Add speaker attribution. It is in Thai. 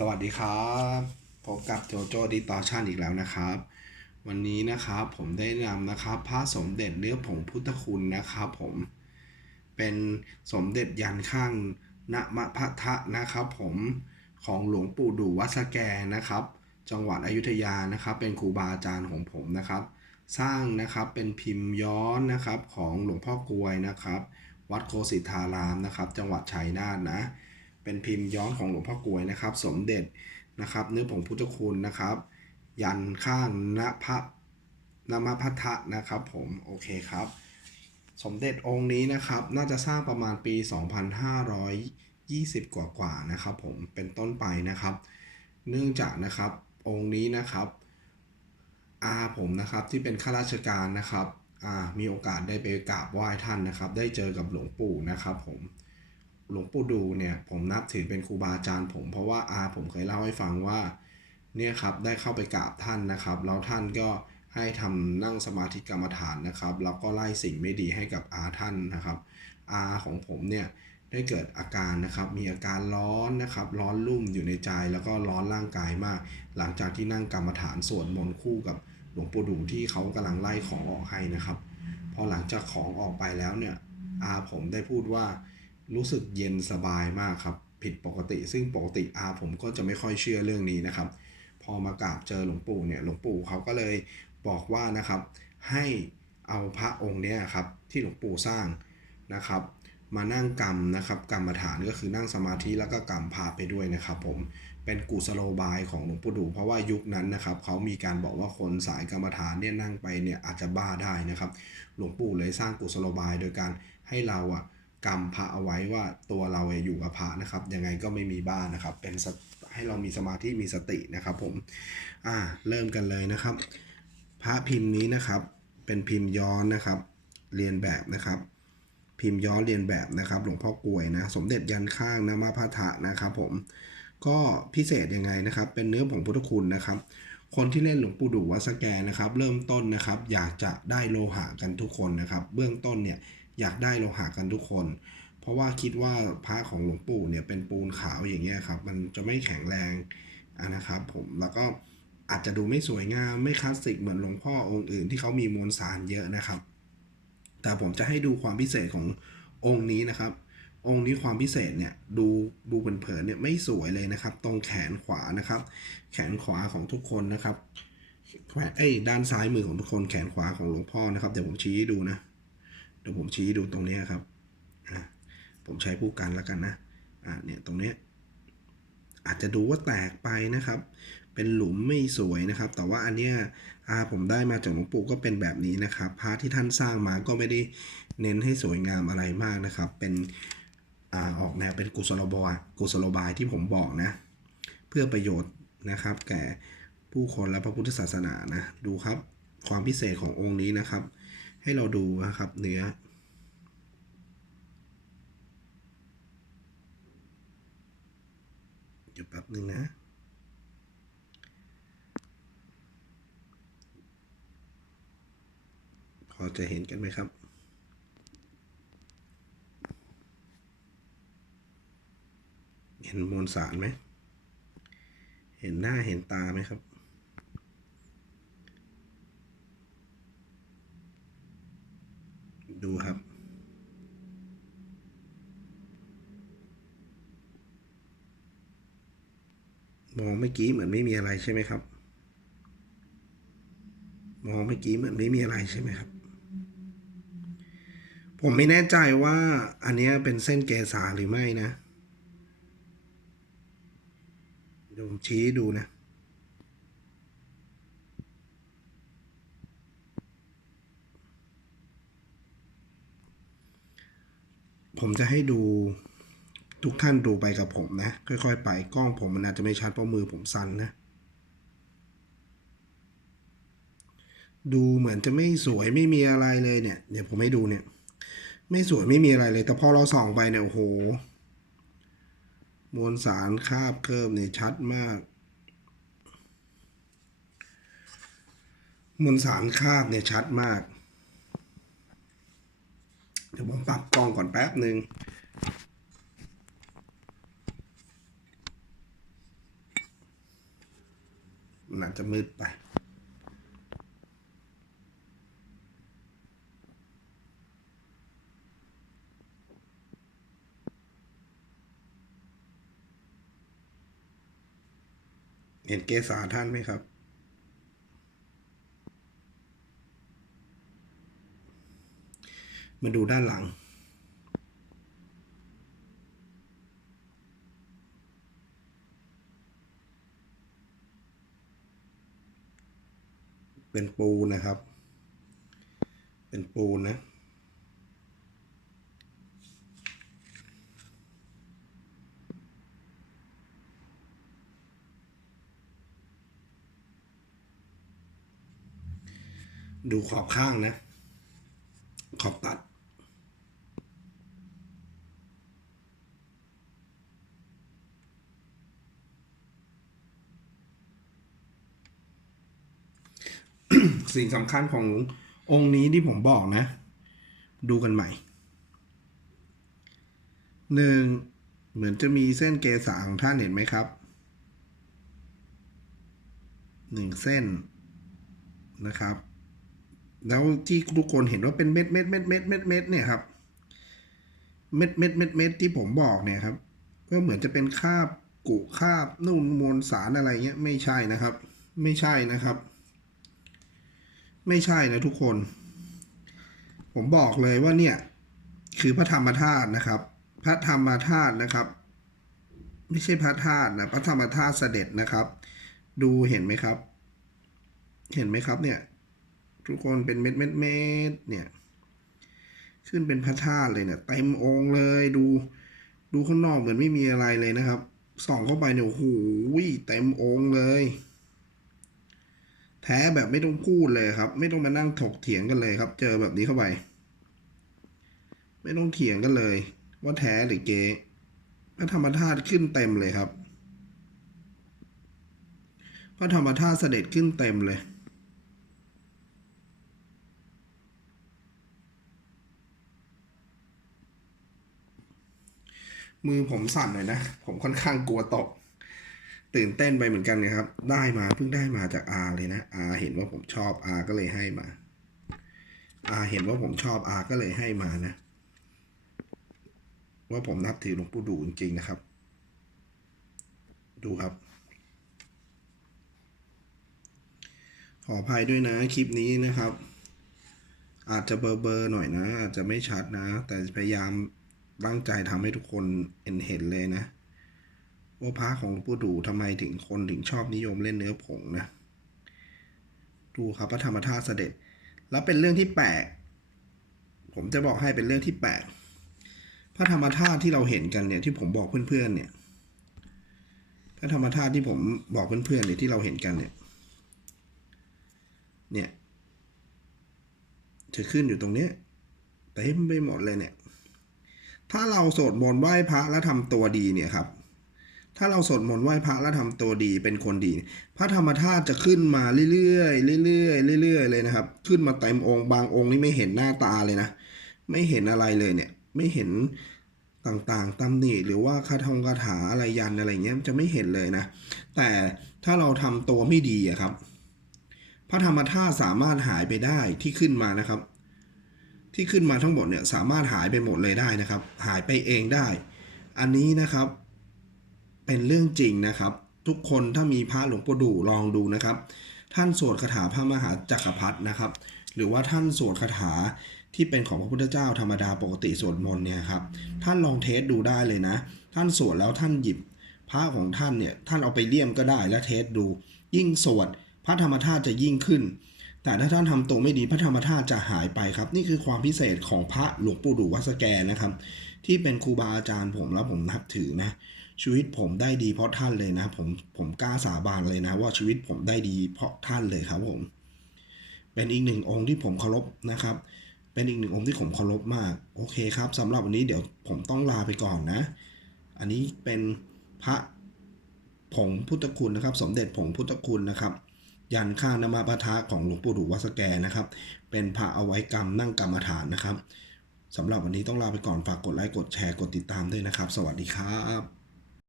Speaker 1: สวัสดีครับพบกับโจโจดิตอชันอีกแล้วนะครับ วันนี้นะครับผมได้นำนะครับพระสมเด็จเนื้อผงพุทธคุณนะครับผมเป็นสมเด็จยันข้างณมะพะทะนะครับผมของหลวงปู่ดูวัดสแกนะครับ จังหวัดอยุธยานะครับ เป็นครูบาอาจารย์ของผมนะครับ สร้างนะครับเป็นพิมพ์ย้อนนะครับของหลวงพ่อกลวยนะครับ วัดโคสิทธารามนะครับ จังหวัดชัยนาทนะ เป็นพิมพ์ย้อนของหลวงพ่อกลวยนะครับ สมเด็จนะครับ เนื้อผงพุทธคุณนะครับ ยันข้างณพระนมพัทะนะครับ ผมโอเคครับ สมเด็จองค์นี้นะครับ น่าจะสร้างประมาณปี 2520 กว่ากว่านะครับ ผมเป็นต้นไปนะครับ เนื่องจากนะครับองค์นี้นะครับอาผมนะครับที่เป็นข้าราชการนะครับมีโอกาสได้ไปกราบไหว้ท่านนะครับ ได้เจอกับหลวงปู่นะครับ ผม หลวงปู่ดูเนี่ยผมนับถือเป็นครูบาอาจารย์ผมเพราะว่าอาผมเคยเล่าให้ฟังว่าเนี่ยครับได้เข้าไปกราบท่านนะครับ แล้วท่านก็ให้ทำนั่งสมาธิกรรมฐานนะครับ แล้วก็ไล่สิ่งไม่ดีให้กับอาท่านนะครับอาของผมเนี่ยได้เกิดอาการนะครับมีอาการร้อนนะครับร้อนรุ่มอยู่ในใจแล้วก็ร้อนร่างกายมาก หลังจากที่นั่งกรรมฐานสวดมนต์คู่กับหลวงปู่ดูที่เขากำลังไล่ของออกให้นะครับ พอหลังจากของออกไปแล้วเนี่ยอาผมได้พูดว่า รู้สึกเย็นสบายมากครับผิดปกติ ซึ่งปกติอาผมก็จะไม่ค่อยเชื่อเรื่องนี้นะครับ พอมากราบเจอหลวงปู่เนี่ยหลวงปู่เขาก็เลยบอกว่านะครับ ให้เอาพระองค์เนี้ยครับที่หลวงปู่สร้างนะครับ มานั่งกรรมนะครับกรรมฐานก็คือนั่งสมาธิแล้วก็กรรมพาไปด้วยนะครับ ผมเป็นกุศโลบายของหลวงปู่ดู เพราะว่ายุคนั้นนะครับเขามีการบอกว่าคนสายกรรมฐานเนี่ยนั่งไปเนี่ยอาจจะบ้าได้นะครับ หลวงปู่เลยสร้างกุศโลบายโดยการให้เราอะ กรรมพระเอาไว้ว่าตัวเราอยู่กับพระนะครับ ยังไงก็ไม่มีบ้านนะครับ เป็นให้เรามีสมาธิมีสตินะครับผมอ่าเริ่มกันเลยนะครับ พระพิมพ์นี้นะครับ เป็นพิมพ์ย้อนนะครับ เรียนแบบนะครับพิมพ์ย้อนเรียนแบบนะครับ หลวงพ่อกลวยนะ สมเด็จยันข้างนะมาพาทะนะครับผมก็พิเศษยังไงนะครับ เป็นเนื้อผงพุทธคุณนะครับ คนที่เล่นหลวงปู่ดูวัดสแกนะครับ เริ่มต้นนะครับ อยากจะได้โลหะกันทุกคนนะครับ เบื้องต้นเนี่ย อยากได้โลหะกันทุกคน เพราะว่าคิดว่าพระของหลวงปู่เนี่ยเป็นปูนขาวอย่างเงี้ยครับ มันจะไม่แข็งแรงะนะครับ ผมแล้วก็อาจจะดูไม่สวยงามไม่คลาสสิกเหมือนหลวงพ่อองค์อื่นที่เขามีมวลสารเยอะนะครับ แต่ผมจะให้ดูความพิเศษขององค์นี้นะครับ องค์นี้ความพิเศษเนี่ยดูดูเผินๆเนี่ยไม่สวยเลยนะครับ ตรงแขนขวานะครับ แขนขวาของทุกคนนะครับแขนเอ้ยด้านซ้ายมือของทุกคนแขนขวาของหลวงพ่อนะครับเดี๋ยวผมชี้ให้ดูนะ ดี๋ยวผมชี้ดูตรงนี้ครับผมใช้ผู้กันแล้วกันนะอะเนี่ยตรงนี้อาจจะดูว่าแตกไปนะครับ เป็นหลุมไม่สวยนะครับ แต่ว่าอันเนี้ยอาผมได้มาจากหลวงปู่ก็เป็นแบบนี้นะครับ พระที่ท่านสร้างมาก็ไม่ได้เน้นให้สวยงามอะไรมากนะครับ เป็นอออกแนวเป็นกุศโลบายกุศโลบายที่ผมบอกนะ เพื่อประโยชน์นะครับ แก่ผู้คนและพระพุทธศาสนานะ ดูครับ ความพิเศษขององค์นี้นะครับ ให้เราดูนะครับ เนื้อ เดี๋ยวแป๊บหนึ่งนะพอจะเห็นกันไหมครับ เห็นมวลสารไหม เห็นหน้าเห็นตาไหมครับ ดูครับ มองเมื่อกี้เหมือนไม่มีอะไรใช่ไหมครับ มองเมื่อกี้เหมือนไม่มีอะไรใช่ไหมครับ ผมไม่แน่ใจว่าอันนี้เป็นเส้นเกษาหรือไม่นะเดี๋ยวผมชี้ดูนะ ผมจะให้ดูทุกท่านดูไปกับผมนะ ค่อยๆ ไปกล้องผมมันอาจจะไม่ชัดเพราะมือผมสั่นนะ ดูเหมือนจะไม่สวยไม่มีอะไรเลยเนี่ยเดี๋ยวผมให้ดูเนี่ย ไม่สวยไม่มีอะไรเลย แต่พอเราส่องไปเนี่ยโอ้โห มวลสารคาบเคิบเนี่ยชัดมาก มวลสารคาบเนี่ยชัดมาก เดี๋ยวผมปรับกล้องก่อนแป๊บหนึ่งมันอาจจะมืดไป เห็นเกษาท่านไหมครับ มาดูด้านหลัง เป็นปูนะครับ เป็นปูนะดูขอบข้างนะ ขอบตัด สิ่งสำคัญขององค์นี้ที่ผมบอกนะ ดูกันใหม่หนึ่งเหมือนจะมีเส้นเกษาของท่านเห็นไหมครับหนึ่งเส้นนะครับ แล้วที่ทุกคนเห็นว่าเป็นเม็ดเม็ดเม็ดเม็ดเม็ดเม็ดเนี่ยครับ เม็ดเม็ดเม็ดเม็ดที่ผมบอกเนี่ยครับ ก็เหมือนจะเป็นคาบกุคาบนุ่นมวลสารอะไรเงี้ยไม่ใช่นะครับ ไม่ใช่นะครับ ไม่ใช่นะทุกคน ผมบอกเลยว่าเนี่ย คือพระธรรมธาตุนะครับ พระธรรมธาตุนะครับ ไม่ใช่พระธาตุนะพระธรรมธาตุเสด็จนะครับ ดูเห็นไหมครับ เห็นไหมครับเนี่ย ทุกคนเป็นเม็ดเม็ดเม็ดเนี่ย ขึ้นเป็นพระธาตุเลยเนี่ยเต็มองค์เลยดูดูข้างนอกเหมือนไม่มีอะไรเลยนะครับส่องเข้าไปเนี่ยโอ้โหเต็มองค์เลย แท้แบบไม่ต้องพูดเลยครับ ไม่ต้องมานั่งถกเถียงกันเลยครับ เจอแบบนี้เข้าไป ไม่ต้องเถียงกันเลย ว่าแท้หรือเก๊พระธรรมธาตุขึ้นเต็มเลยครับพระธรรมธาตุเสด็จขึ้นเต็มเลย มือผมสั่นเลยนะ ผมค่อนข้างกลัวตก ตื่นเต้นไปเหมือนกันนะครับ ได้มาเพิ่งได้มาจากอาเลยนะอาเห็นว่าผมชอบอาก็เลยให้มาอาเห็นว่าผมชอบอาก็เลยให้มานะ ว่าผมนับถือหลวงปู่ดูจริงๆนะครับ ดูครับ ขออภัยด้วยนะคลิปนี้นะครับ อาจจะเบอร์เบอร์หน่อยนะ อาจจะไม่ชัดนะ แต่พยายามตั้งใจทำให้ทุกคนเห็นเห็นเลยนะ ว่าพระของหลวงปู่ดูทำไมถึงคนถึงชอบนิยมเล่นเนื้อผงนะ ดูครับพระธรรมธาตุเสด็จ แล้วเป็นเรื่องที่แปลก ผมจะบอกให้เป็นเรื่องที่แปลก พระธรรมธาตุที่เราเห็นกันเนี่ยที่ผมบอกเพื่อนๆเนี่ย พระธรรมธาตุที่ผมบอกเพื่อนๆเนี่ยที่เราเห็นกันเนี่ย เนี่ยจะขึ้นอยู่ตรงเนี้ยเต็มไปหมดเลยเนี่ย ถ้าเราสวดมนต์ไหว้พระแล้วทำตัวดีเนี่ยครับ ถ้าเราสวดมนต์ไหว้พระแล้วทำตัวดีเป็นคนดี พระธรรมธาตุจะขึ้นมาเรื่อยๆเรื่อยๆเรื่อยๆเลยนะครับ ขึ้นมาเต็มองค์บางองค์นี่ไม่เห็นหน้าตาเลยนะ ไม่เห็นอะไรเลยเนี่ย ไม่เห็นต่างๆตำหนิหรือว่าคาถงคาถาอะไรยันอะไรเงี้ยจะไม่เห็นเลยนะ แต่ถ้าเราทำตัวไม่ดีอะครับ พระธรรมธาตุสามารถหายไปได้ที่ขึ้นมานะครับ ที่ขึ้นมาทั้งหมดเนี่ยสามารถหายไปหมดเลยได้นะครับ หายไปเองได้ อันนี้นะครับ เป็นเรื่องจริงนะครับ ทุกคนถ้ามีพระหลวงปู่ดูลองดูนะครับ ท่านสวดคาถาพระมหาจักรพรรดินะครับ หรือว่าท่านสวดคาถาที่เป็นของพระพุทธเจ้าธรรมดาปกติสวดมนต์เนี่ยครับท่านลองเทสดูได้เลยนะ ท่านสวดแล้วท่านหยิบพระของท่านเนี่ยท่านเอาไปเลี่ยมก็ได้แล้วเทสดู ยิ่งสวดพระธรรมธาตุจะยิ่งขึ้น แต่ถ้าท่านทำตัวไม่ดีพระธรรมธาตุจะหายไปครับ นี่คือความพิเศษของพระหลวงปู่ดูวัสแกนะครับ ที่เป็นครูบาอาจารย์ผมแล้วผมนับถือนะ ชีวิตผมได้ดีเพราะท่านเลยนะ ผมผมกล้าสาบานเลยนะ ว่าชีวิตผมได้ดีเพราะท่านเลยครับผม เป็นอีกหนึ่งองค์ที่ผมเคารพนะครับ เป็นอีกหนึ่งองค์ที่ผมเคารพมาก โอเคครับสำหรับวันนี้เดี๋ยวผมต้องลาไปก่อนนะ อันนี้เป็นพระผงพุทธคุณนะครับ สมเด็จผงพุทธคุณนะครับ ยันข้างนมาปะทะของหลวงปู่ดูวัสแกนะครับ เป็นพระเอาไว้กรรมนั่งกรรมฐานนะครับสำหรับวันนี้ต้องลาไปก่อนฝากกดไลค์กดแชร์กดติดตามด้วยนะครับ สวัสดีครับ